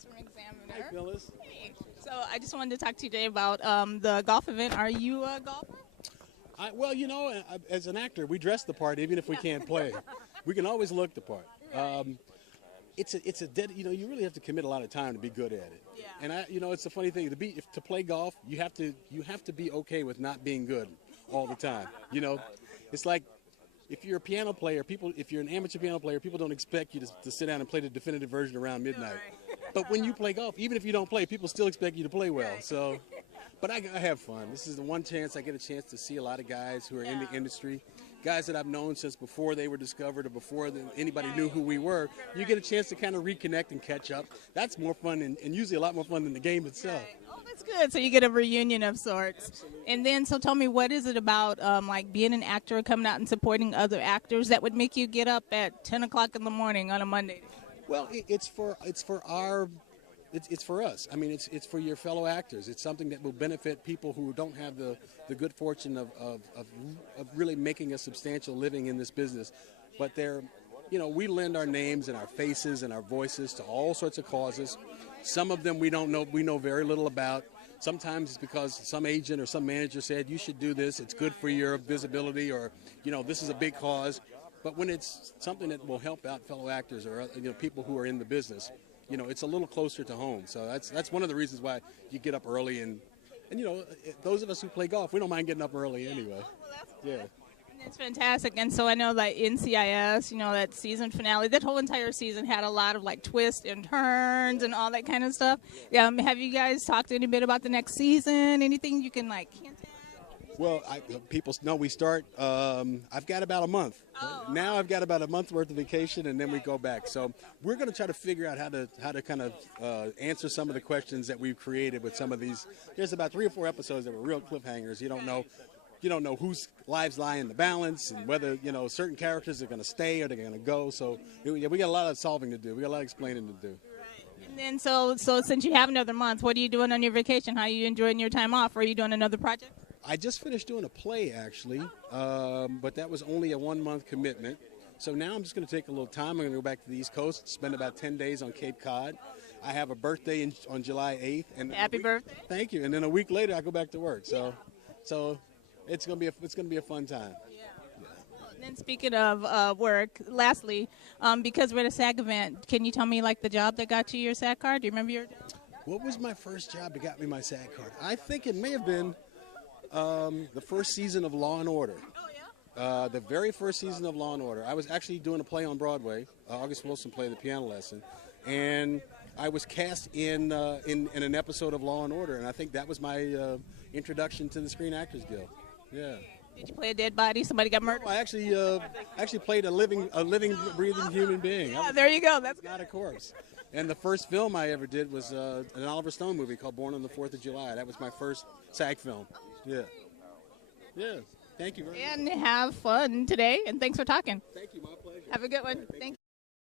Phyllis from Examiner. Hi, Phyllis. Hey. So I just wanted to talk to you today about the golf event. Are you a golfer? Well, you know, as an actor, we dress the part even if we can't play. We can always look the part. You really have to commit a lot of time to be good at it. Yeah. And it's a funny thing to play golf. You have to be okay with not being good all the time. It's like if you're a piano player, if you're an amateur piano player, people don't expect you to sit down and play the definitive version around midnight. Right. But when you play golf, even if you don't play, people still expect you to play well. Right. So, but I have fun. This is the one chance I get a chance to see a lot of guys who are in the industry, guys that I've known since before they were discovered or before anybody knew who we were. You get a chance to kind of reconnect and catch up. That's more fun and usually a lot more fun than the game itself. Right. Oh, that's good. So you get a reunion of sorts. Absolutely. And then, so tell me, what is it about like being an actor, coming out and supporting other actors that would make you get up at 10 o'clock in the morning on a Monday? Well, it's for us. I mean, it's for your fellow actors. It's something that will benefit people who don't have the good fortune of really making a substantial living in this business. But we lend our names and our faces and our voices to all sorts of causes. Some of them we know very little about. Sometimes it's because some agent or some manager said, you should do this, it's good for your visibility, or, this is a big cause. But when it's something that will help out fellow actors or people who are in the business, it's a little closer to home. So that's one of the reasons why you get up early. And those of us who play golf, we don't mind getting up early anyway. Yeah. It's fantastic. And so I know that NCIS, that season finale, that whole entire season had a lot of like twists and turns and all that kind of stuff. Have you guys talked any bit about the next season? Anything you can hint at? Well, people know we start. I've got about a month. Now I've got about a month worth of vacation, and then we go back. So we're going to try to figure out how to kind of answer some of the questions that we've created with some of these. There's about 3 or 4 episodes that were real cliffhangers. You don't know whose lives lie in the balance, and whether certain characters are going to stay or they're going to go. So we got a lot of solving to do. We got a lot of explaining to do. And then so since you have another month, what are you doing on your vacation? How are you enjoying your time off? Are you doing another project? I just finished doing a play, actually, but that was only a 1-month commitment. So now I'm just going to take a little time. I'm going to go back to the East Coast, spend about 10 days on Cape Cod. I have a birthday on July 8th. And Happy birthday. Thank you. And then a week later, I go back to work. So it's going to be a fun time. Yeah. And then speaking of work, lastly, because we're at a SAG event, can you tell me like the job that got you your SAG card? Do you remember your job? What was my first job that got me my SAG card? I think it may have been the first season of Law and Order. Oh, yeah? The very first season of Law and Order. I was actually doing a play on Broadway. August Wilson played The Piano Lesson, and I was cast in an episode of Law and Order, and I think that was my introduction to the Screen Actors Guild. Yeah. Did you play a dead body? Somebody got murdered? I actually played a living, breathing human being. Yeah, there you go. That's not a corpse. And the first film I ever did was an Oliver Stone movie called Born on the 4th of July. That was my first SAG film. Yeah. Yeah. Thank you very much. And have fun today, and thanks for talking. Thank you. My pleasure. Have a good one. Thank you.